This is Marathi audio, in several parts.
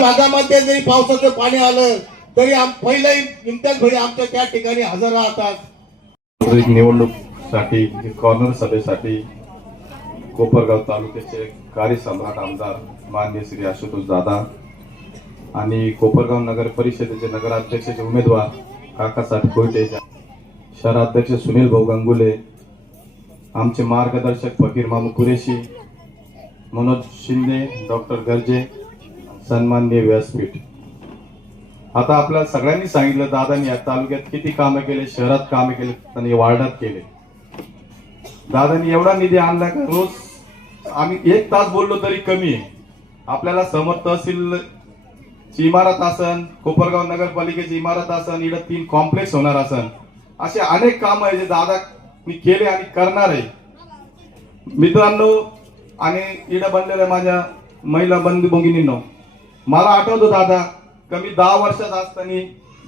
भागामध्ये जरी पावसाचं पाणी आलं तरी पहिल्याही मिनिटात घरी आमच्या त्या ठिकाणी हजर राहतात। निवडणूकसाठी कॉर्नर सभेसाठी कोपरगाव तालुक्याचे कार्यसम्राट आमदार माननीय श्री आशुतोष दादा आणि कोपरगाव नगर परिषदेचे नगराध्यक्षाचे उमेदवार काकासाहेब कोयटे, शहराध्यक्ष सुनील भाऊ गंगुले, आमचे मार्गदर्शक फकीर मामू कुरेशी, मनोज शिंदे, डॉक्टर गर्जे, सन्माननीय व्यासपीठ। आता आपल्या सगळ्यांनी सांगितलं दादांनी या तालुक्यात किती कामं केले, शहरात कामे केले आणि वार्डात केले। दादांनी एवढा निधी आणला का रोज आम्ही 1 तास बोललो तरी कमी आहे। आपल्याला समोर तहसीलची इमारत असन, कोपरगाव नगरपालिकेची इमारत असन, इकडे 3 कॉम्प्लेक्स होणार असन, असे अनेक काम आहे जे दादांनी केले आणि करणार आहे। मित्रांनो आणि इकडे बनलेल्या माझ्या महिला बंधू भगिनींनो, मला आठवतो दादा कमी 10 वर्षाचा असताना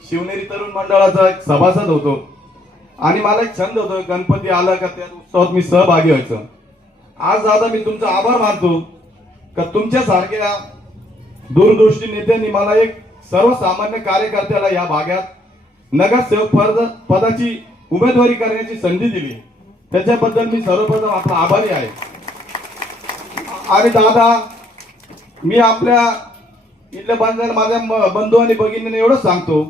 शिवनेरी तरुण मंडळाचा एक सभासद होतो आणि मला एक छंद होतो गणपती आला का त्या उत्सवात मी सहभागी व्हायचो। आज दादा मी तुमचा आभार मानतो का तुमच्यासारख्या दूरदृष्टी नेत्यांनी मला एक सर्वसामान्य कार्यकर्त्याला या भागात नगरसेवक पदाची उमेदवारी करण्याची संधी दिली, त्याच्याबद्दल मी सर्वप्रथम आपला आभारी आहे। आणि दादा मी आपल्या इथल्या बांधलेल्या माझ्या बंधू आणि भगिनींना एवढंच सांगतो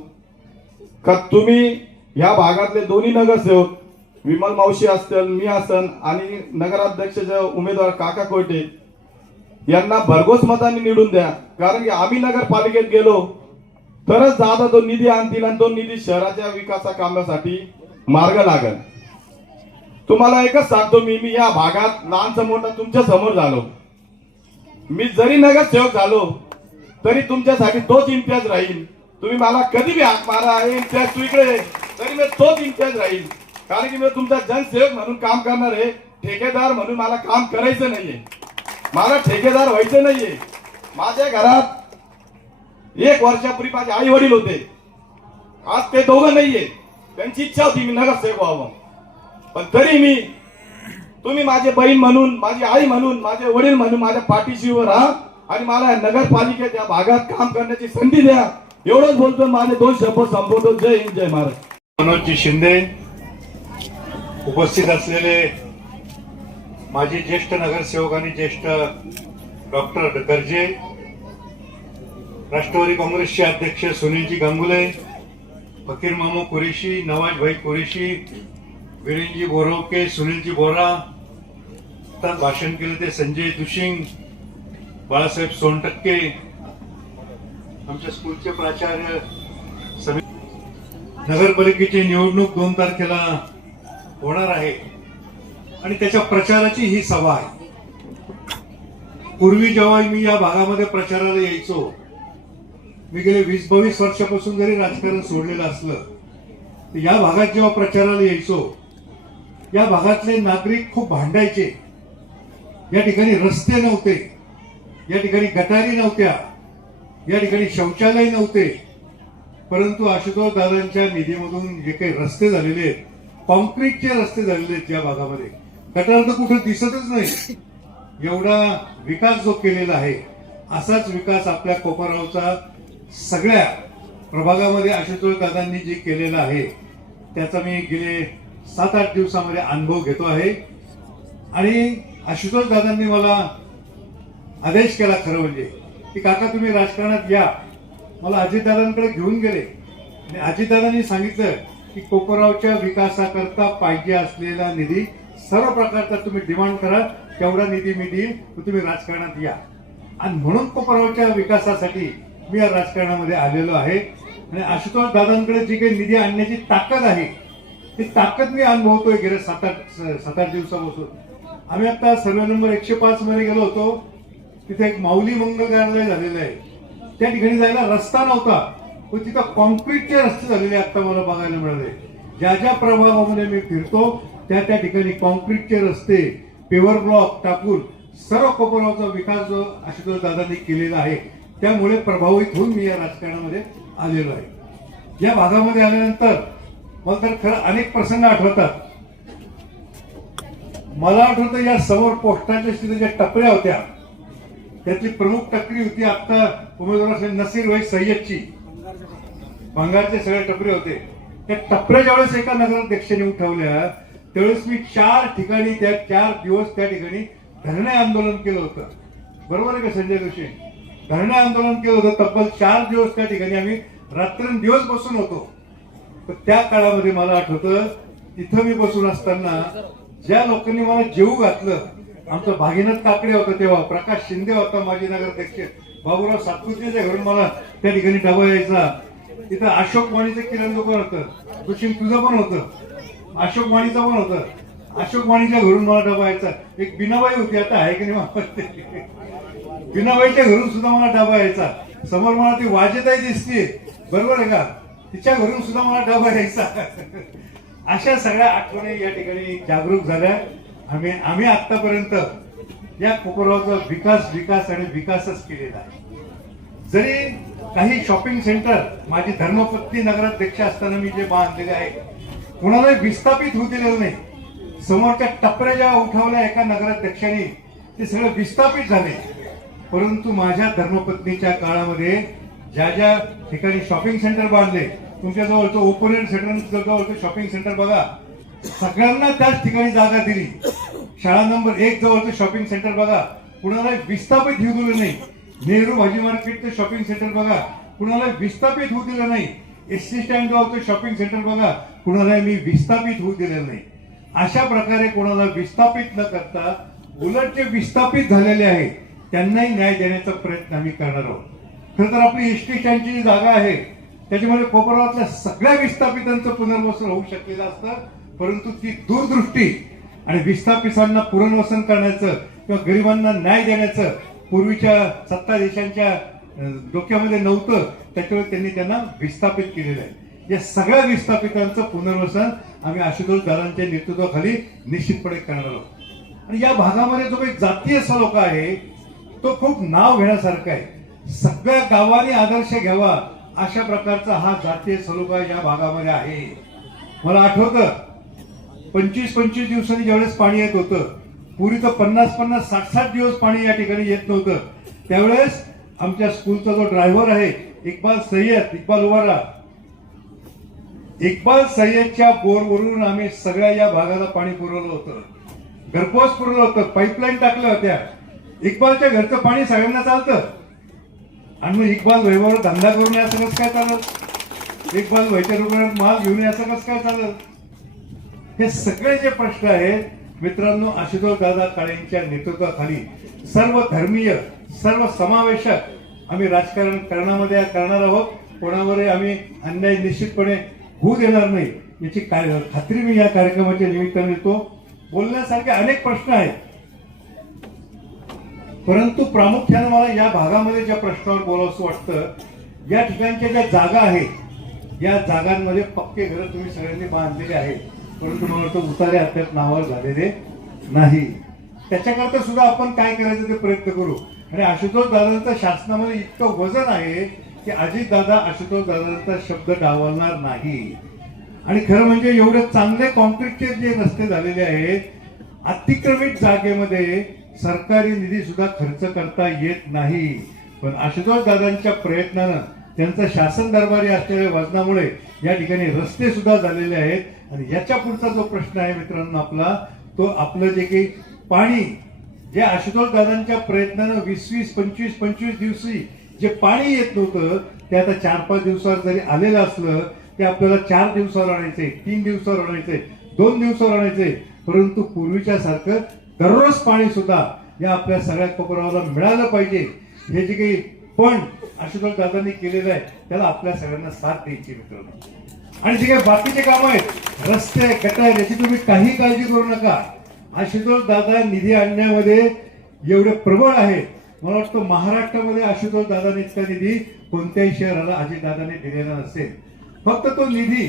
का तुम्ही ह्या भागातले दोन्ही नगरसेवक विमल मावशी असतील, मी असन आणि नगराध्यक्षाचे उमेदवार काका कोयटे यांना भरघोस मतांनी निवडून द्या, कारण की आम्ही नगरपालिकेत गेलो तरच दादा तो निधी आणतील आणि तो निधी शहराच्या विकासा कामासाठी मार्ग लागेल। तुम्हाला एकच सांगतो मी या भागात लहानचा मोठा तुमच्या समोर झालो, मी जरी नगरसेवक झालो तरी तुमच्यासाठी तोच इम्तियाज राहील। तुम्ही मला कधी भी हाक मारा इम्तियाज तू इकडे, तरी मी तोच इम्तियाज राहील, कारण की मी तुमचा जनसेवक म्हणून काम करणार आहे, ठेकेदार म्हणून मला काम करायचं नाहीये, मला ठेकेदार व्हायचं नाहीये। माझ्या घरात 1 वर्षापूर्वी माझे आई वडील होते, आज ते दोघं नाहीये, त्यांची इच्छा होती मी नगरसेवक व्हावं, पण तरी तुम्ही माझे बहीण म्हणून, माझी आई म्हणून, माझे वडील म्हणून माझ्या पाठीशी उभं राहा आणि मला नगरपालिकेत या भागात काम करण्याची संधी द्या, एवढंच बोलतो। माझे 2 शब्द संपवतो। जय हिंद, जय महाराष्ट्र। मनोज शिंदे, उपस्थित असलेले माजी ज्येष्ठ नगरसेवक आणि ज्येष्ठ डॉक्टर गर्जे, राष्ट्रवादी काँग्रेसचे अध्यक्ष सुनीलजी गंगुले, फकीर मामू कुरेशी, नवाज भाई कुरेशी, वीरेंजी बोरवके, सुनीलजी बोरा, त्यात भाषण केले ते संजय दुशिंग, बाळासाहेब सोनटक्के, आमच्या स्कूलचे प्राचार्य। नगरपालिकेची निवडणूक 2 तारखेला होणार आहे आणि त्याच्या प्रचाराची ही सभा आहे। पूर्वी जेव्हा मी या भागामध्ये प्रचाराला यायचो, मी गेले 20-22 वर्षापासून जरी राजकारण सोडलेलं असलं तर या भागात जेव्हा प्रचाराला यायचो, या भागातले नागरिक खूप भांडायचे, या ठिकाणी रस्ते नव्हते, या ठिकाणी गटारी नव्हत्या, या ठिकाणी शौचालय नव्हते, परंतु आशुतोष दादांच्या निधीमधून जे काही रस्ते झालेले आहेत, कॉन्क्रीटचे रस्ते झालेले आहेत, या भागामध्ये गटार तर कुठे दिसतच नाही, एवढा विकास जो केलेला आहे, असाच विकास आपल्या कोपरगावचा सगळ्या प्रभागामध्ये आशुतोष दादांनी जे केलेला आहे त्याचा मी गेले 7-8 दिवसामध्ये अनुभव घेतो आहे। आणि आशुतोष दादांनी मला आदेश केला खरं म्हणजे की काका तुम्ही राजकारणात या, मला अजितदादांकडे घेऊन गेले आणि अजितदादांनी सांगितलं की कोपरगावच्या विकासाकरता पाहिजे असलेला निधी सर्व प्रकारचा तुम्ही डिमांड करा, तेवढा निधी मी देईन, तुम्ही राजकारणात या। आणि म्हणून कोपरगावच्या विकासासाठी मी या राजकारणामध्ये आलेलो आहे आणि आशुतोष दादांकडे जी काही निधी आणण्याची ताकद आहे ती ताकद मी अनुभवतोय गेल्या 7-8 दिवसापासून। आम्ही आता सर्वे नंबर 105 मध्ये गेलो होतो, तिथे एक माऊली मंगल कार्यालय झालेलं आहे, त्या ठिकाणी जायला रस्ता नव्हता, पण तिथं कॉन्क्रीटचे रस्ते झालेले आता मला बघायला मिळाले। ज्या ज्या प्रभागामध्ये मी फिरतो त्या ठिकाणी कॉन्क्रीटचे रस्ते, पेवर ब्लॉक टाकून सर्व कोपरगावचा विकास जो आशुतोष दादांनी केलेला आहे, त्यामुळे प्रभावित होऊन मी या राजकारणामध्ये आलेलो आहे। या भागामध्ये आल्यानंतर मला तर खरं अनेक प्रसंग आठवतात। मला आठवतं या समोर पोस्टाच्या स्थितीच्या टपऱ्या होत्या, त्यातली प्रमुख टपरी होती आता उमेदवार असले नसीर भाई सय्यदची भंगारचे सगळे टपरे होते. त्या टपऱ्या ज्यावेळेस एका नगराध्यक्षाने उठवल्या त्यावेळेस मी 4 ठिकाणी 4 दिवस त्या ठिकाणी धरणे आंदोलन केलं होतं. बरोबर आहे का संजय जोशी? धरणे आंदोलन केलं होतं. तब्बल 4 दिवस त्या ठिकाणी आम्ही रात्रंदिवस बसून होतो. तर त्या काळामध्ये मला आठवतं तिथं मी बसून असताना ज्या लोकांनी मला जेवू घातलं, आमचं भागीनाथ काकडे होतं तेव्हा, प्रकाश शिंदे होता माजी नगराध्यक्ष, बाबूराव सातपुतेच्या घरून मला त्या ठिकाणी डबा यायचा. तिथं अशोक वाणीचं किराणा दुकान होतं, दुसरी तुझं पण होतं, अशोक वाणीचं पण होतं. अशोक वाणीच्या घरून मला डबा यायचा. एक बिनाबाई होती, आता आहे की नाही, बिनाबाईच्या घरून सुद्धा मला डबा यायचा. समोर मला ती वाजेताई दिसते, बरोबर आहे का, तिच्या घरून सुद्धा मला डबा यायचा. अशा सगळ्या आठवणी या ठिकाणी जागरूक झाल्या. आम्ही आतापर्यंत या कोपरगावचा विकास आणि विकासच केलेला आहे. जरी काही शॉपिंग सेंटर माझी धर्मपत्नी नगराध्यक्ष असताना मी जे बांधलेले आहे कोणालाही विस्थापित होऊ दिलेलं नाही. समोरच्या टपऱ्या ज्या उठवल्या एका नगराध्यक्षांनी ते सगळे विस्थापित झाले. परंतु माझ्या धर्मपत्नीच्या काळामध्ये ज्या ज्या ठिकाणी शॉपिंग सेंटर बांधले, तुमच्या जवळचं ओपोनेंट सेंटर जवळचं शॉपिंग सेंटर बघा, सगळ्यांना त्याच ठिकाणी जागा दिली. शाळा नंबर 1 जवळचं शॉपिंग सेंटर बघा, कुणाला विस्थापित होऊ दिलं नाही. नेहरू भाजी मार्केटचं शॉपिंग सेंटर बघा, कुणाला विस्थापित होऊ दिलं नाही. एसटी स्टँड जवळचं शॉपिंग सेंटर बघा, कुणाला मी विस्थापित होऊ दिलं नाही. अशा प्रकारे कोणाला विस्थापित न करता उलट जे विस्थापित झालेले आहेत त्यांनाही न्याय देण्याचा प्रयत्न आम्ही करणार आहोत. खरं तर आपली एसटी स्टँडची जी जागा आहे त्याच्यामध्ये कोपरगावातल्या सगळ्या विस्थापितांचं पुनर्वसन होऊ शकलेलं असतं. परंतु ती दूरदृष्टी आणि विस्थापितांना पुनर्वसन करण्याचं किंवा गरिबांना न्याय देण्याचं पूर्वीच्या सत्ताधीशांच्या डोक्यामध्ये नव्हतं. त्याच्यामुळे त्यांनी त्यांना विस्थापित केलेलं आहे. या सगळ्या विस्थापितांचं पुनर्वसन आम्ही आशुतोष दादांच्या नेतृत्वाखाली निश्चितपणे करणार आहोत. आणि या भागामध्ये जो काही जातीय सलोखा आहे तो खूप नाव घेण्यासारखा आहे. सगळ्या गावांनी आदर्श घ्यावा अशा प्रकारचा हा जातीय सलोखा या भागामध्ये आहे. मला आठवतं 25-25 दिवसांनी ज्यावेळेस पाणी येत होतं, पूर्वी तर 50-50, 60-60 दिवस पाणी या ठिकाणी येत नव्हतं. त्यावेळेस आमच्या स्कूलचा जो ड्रायव्हर आहे इक्बाल सय्यदच्या बोरवरून आम्ही सगळ्या या भागाला पाणी पुरवलं होतं, घरपोच पुरवलं होतं, पाईपलाईन टाकल्या होत्या. इक्बालच्या घरचं पाणी सगळ्यांना चालतं आणि मग इक्बाल भाईवर धंदा करून असं कसं काय चालत, इक्बाल भाईच्या रुग्णात माल घेऊन असं कसं काय चालत. हे सगळे जे प्रश्न आहेत मित्रांनो, आशुतोष दादा काळेंच्या नेतृत्वाखाली सर्व धर्मीय सर्व समावेशक आम्ही राजकारण करणार आहोत. कोणावरही आम्ही अन्याय निश्चितपणे होऊ देणार नाही याची खात्री मी या कार्यक्रमाच्या निमित्ताने देतो. बोलण्यासारखे अनेक प्रश्न आहेत, परंतु प्रामुख्याने मला या भागामध्ये ज्या प्रश्नावर बोलावंसं वाटतं, या ठिकाणच्या ज्या जागा आहेत या जागांमध्ये पक्के घर तुम्ही सगळ्यांनी बांधलेले आहेत, परंतु मला वाटतं उतारे अद्याप नावावर झालेले नाही. त्याच्याकरता सुद्धा आपण काय करायचं ते प्रयत्न करू. आणि आशुतोष दादांचं शासनामध्ये इतकं वजन आहे की अजित दादा आशुतोष दादांचा शब्द डावलणार नाही. आणि खरं म्हणजे एवढे चांगले कॉन्क्रीटचे जे रस्ते झालेले आहेत, अतिक्रमित जागेमध्ये सरकारी निधी सुद्धा खर्च करता येत नाही. पण आशुतोष दादांच्या प्रयत्नानं त्यांचं शासन दरबारी असलेल्या वजनामुळे या ठिकाणी रस्ते सुद्धा झालेले आहेत. आणि याच्या पुढचा जो प्रश्न आहे मित्रांनो आपला, तो आपलं जे काही पाणी, जे आशुतोष दादांच्या प्रयत्नानं 20-20, 25-25 दिवशी जे पाणी येत नव्हतं ते आता 4-5 दिवसावर जरी आलेलं असलं ते आपल्याला 4 दिवसावर आणायचे, 3 दिवसावर आणायचे, 2 दिवसावर आणायचे. परंतु पूर्वीच्या सारखं दररोज पाणी सुद्धा या आपल्या सगळ्या कोपरावाला मिळालं पाहिजे. हे जे काही पण आशुतोष दादांनी केलेलं आहे त्याला आपल्या सगळ्यांना साथ द्यायची मित्रांनो. आणि जे काही बाकीचे काम आहेत, रस्ते गटार, याची तुम्ही काही काळजी करू नका. आशुतोष दादा निधी आणण्यामध्ये एवढे प्रबळ आहेत. मला वाटतं महाराष्ट्रामध्ये आशुतोष दादाने इतका निधी कोणत्याही शहराला अजितदादाने दिलेला नसेल. फक्त तो निधी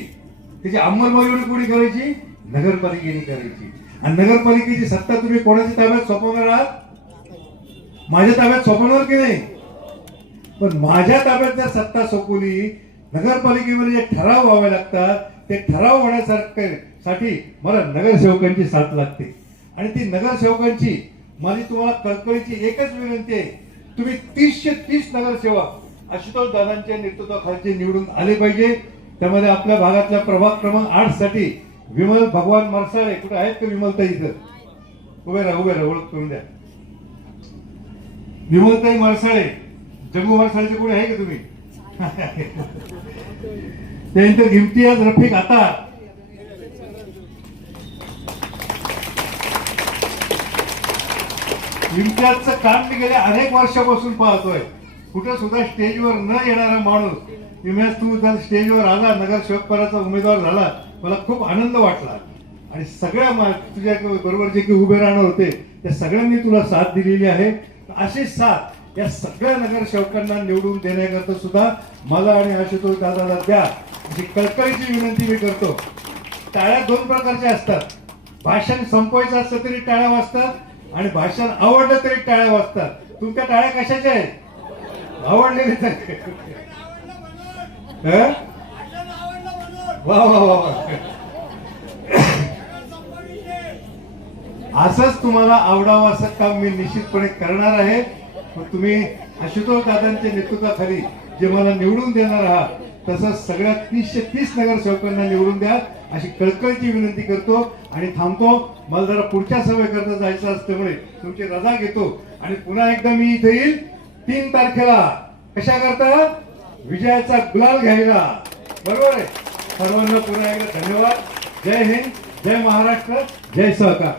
त्याची अंमलबजावणी कोणी करायची, नगरपालिकेने करायची. आणि नगरपालिकेची सत्ता तुम्ही कोणाच्या ताब्यात सोपवणार आहात? माझ्या ताब्यात सोपवणार की नाही? पण माझ्या ताब्यात जर सत्ता सोपवली, नगरपालिकेमध्ये जे ठराव व्हावे लागतात ते ठराव होण्यासाठी मला नगरसेवकांची साथ लागते. आणि ती नगरसेवकांची माझी तुम्हाला कळकळीची एकच विनंती आहे, तुम्ही 30 नगरसेवक आशुतोष दादांच्या नेतृत्वाखाली निवडून आले पाहिजे. त्यामध्ये आपल्या भागातल्या प्रभाग क्रमांक 8 साठी विमल भगवान मरसाळे, कुठे आहेत का विमलताई? इथं उभे राहा ओळख करून द्या. विमलताई मरसाळे, जंगू मरसाळेचे कुठे आहे का तुम्ही? त्यानंतर इम्तियाज रफिक आता, इम्तियाजचं काम मी गेल्या अनेक वर्षापासून पाहतोय. कुठं सुद्धा स्टेजवर न येणारा माणूस, इम्तियाज तू जर स्टेजवर आला, नगरसेवकपदाचा उमेदवार झाला, मला खूप आनंद वाटला. आणि सगळ्या तुझ्या बरोबर जे काही उभे राहणार होते त्या सगळ्यांनी तुला साथ दिलेली आहे. अशीच साथ या सगळ्या नगरसेवकांना निवडून देण्याकरता सुद्धा मला आणि आशुतोष दादाला द्या अशी कळकळीची विनंती मी करतो. टाळ्या 2 प्रकारच्या असतात. भाषण संपवायचं असतं तरी टाळ्या वाजतात आणि भाषण आवडलं तरी टाळ्या वाजतात. तुमच्या टाळ्या कशाच्या आहेत? आवडलेले तर वा वा वा. असंच तुम्हाला आवडावं असं काम मी निश्चितपणे करणार आहे. तुम्ही आशुतोष दादांच्या नेतृत्वाखाली जे मला निवडून देणार आहात तसंच सगळ्या 30 नगरसेवकांना निवडून द्या अशी कळकळीची विनंती करतो आणि थांबतो. मला जरा पुढच्या सभेकरता जायचं असल्यामुळे तुमची रजा घेतो आणि पुन्हा एकदा मी इथे येईल 3 तारखेला. कशा करता? विजयाचा गुलाल घ्यायला. बरोबर आहे. सर्वांना पुन्हा एकदा धन्यवाद. जय हिंद, जय महाराष्ट्र, जय सहकार.